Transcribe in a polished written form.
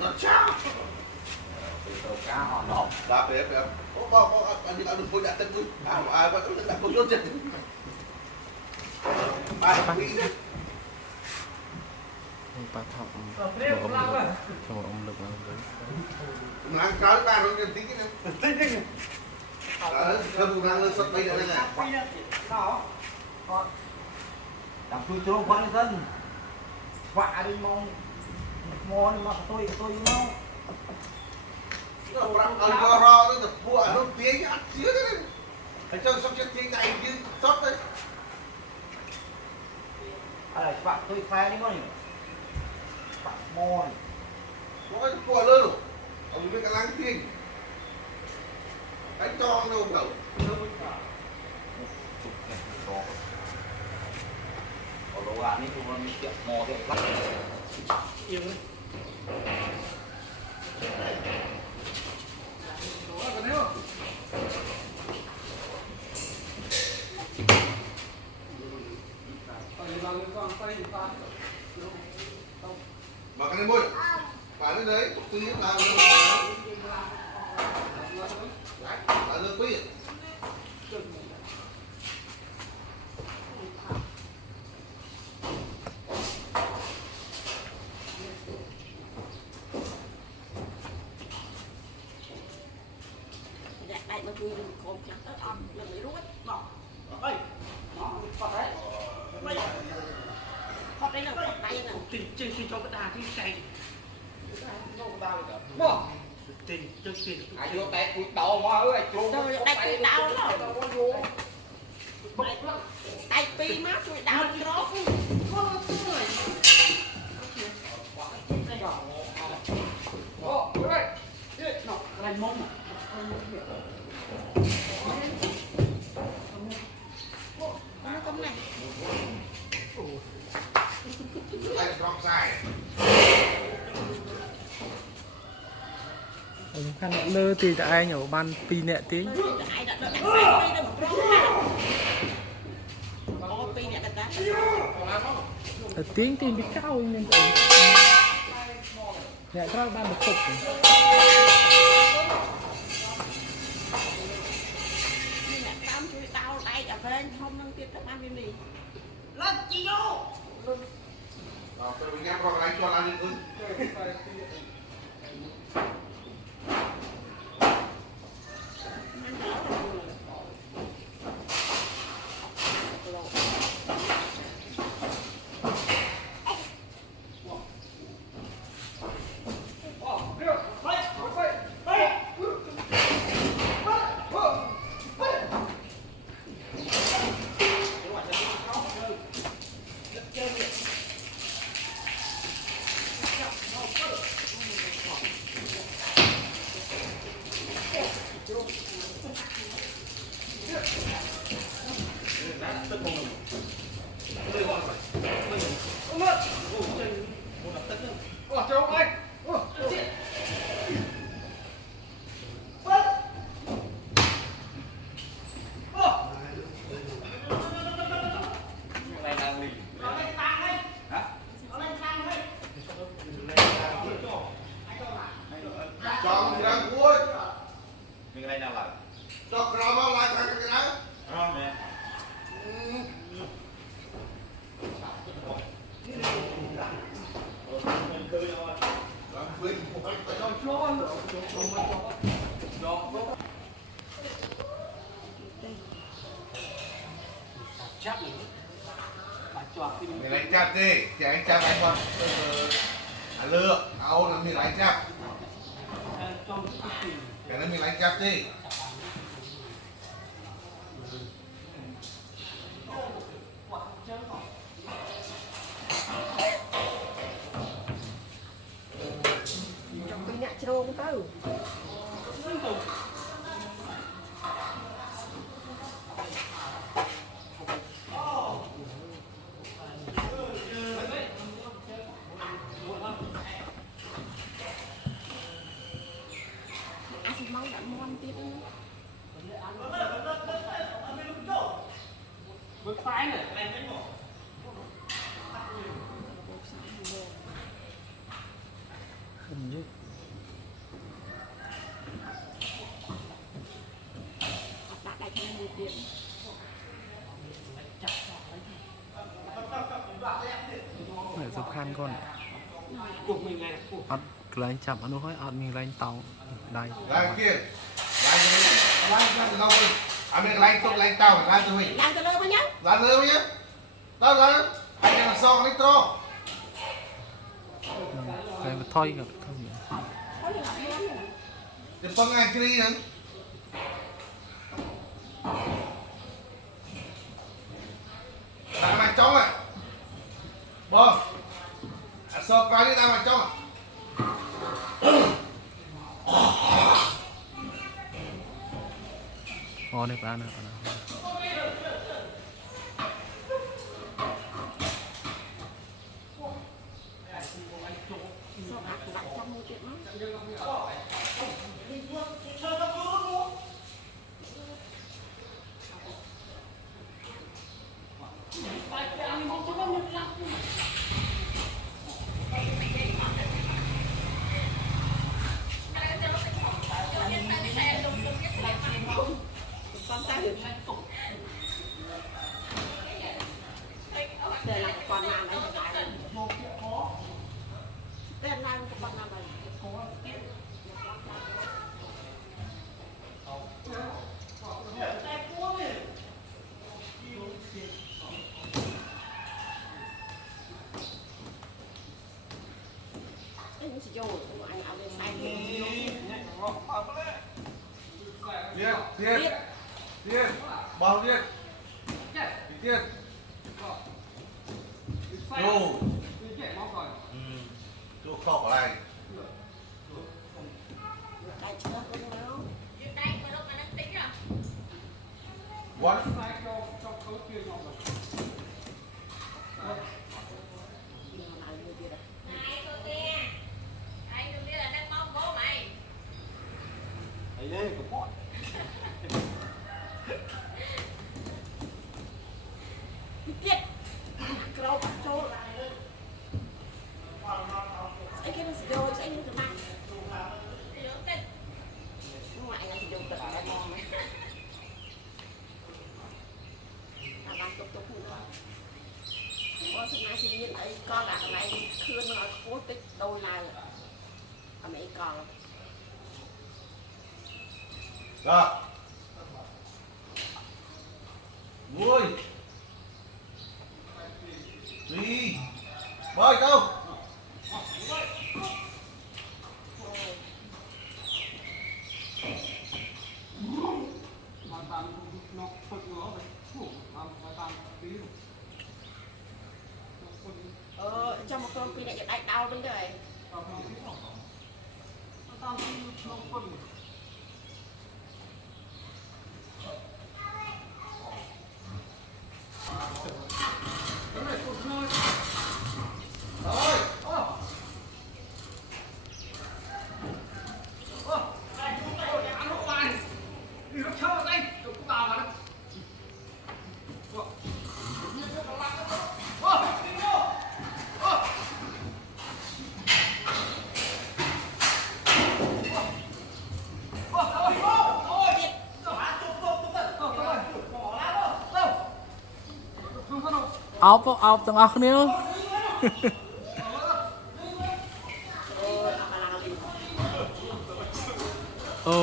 nó cháo tàu cá họ nọ đạp đẹp có anh đi ăn được tôi đã tên tôi vẫn đặt tôi vô chân đi bắt học cho một ông lực năng trái ba rồi tí cái này thơm năng lên sắp bây giờ đây này làm tôi trốn quan dân vạ đi mong mòn mà tôi mau nó ro nó tập vua nó tiếng ăn chứa đấy phải cho xong tiếng này chứ sót đấy à vạ tôi khai đi mong vạ mòn nó cái quả lơ ông biết cái láng tiếng đánh cho đâu đâu ở đồ ăn này tôi mình tiệm mò thì lắm yêu ấy mà cái này môi phải đến đấy tuy là lơ quý đại mà tôi còn chẳng tới âm là bị rút bỏ ơi nó phật đấy phật đấy là phật đây nè tiền cho cái đà cái cày bỏ tiền cho tiền ai vô tay cúi đầu mà ơi trốn tôi đây tôi đau lắm tay pi má tôi đau nó lại mông nó tấm này lại rong dài ông khăn lơ thì tại ai nhổ ban pi nẹ tiếng ai đã đánh sai pi đây một rong pi nè đánh tiếng thì bị cao nên nhẹ ra ban một cục tôi đau tay cả bên không nâng tiếp tập ăn đi lên chi vô tôi nghe con anh cho ăn đi thôi cho mình đang vui mình đây nào lại cho cái đó lại cái đó ngon nè chắc này bà chọn cái mày đánh chặt đi thì anh chặt anh còn lựa áo là mình đánh chặt trong cái tiền cái này mình đánh chặt đi trong cái nhạc trôn tới mau đã ngon tiếp với phái này đặt đại cho một điểm สำคัญก่อน cuộc mình này cuộc อัดแกล้งจับอนุให้อัดมีแรงเตาได้ lại kia lại cái lâu đi anh biết lại tốt lại tao lại tôi làm từ lâu bao nhiêu lại nữa nhé đó là anh là son lấy tro แรงกระถอยกับเท่านี้ có gì là em nàyจะฟังไงกรีนั้นตามมาจ้องอ่ะบอสอบไปนี่ตามมาจ้อง อ๋อในปลานะ sao đặt lại cho một điểm con ta được để làm con nào đấy tên lan của con nào đấy anh chỉ vô anhเอาlên sai Điên, điên, điên, bao điên, điên, vô, vô khóc ở đây, đại chưa không đâu what? Thấy đấy, có bọn. tiết cầu bắt trâu anh kia nó sẽ vô sẽ như thế này ngoại là dùng tận cái mòn này là bạn tục tục nữa có sự này thì nhiên ấy con là này khưa nó cố tích đôi này ở mấy con Rồi, vui, đi, bơi đâu? trong một con phi này giật anh đau bên đâyเอาទាំងអស់គ្នាអូ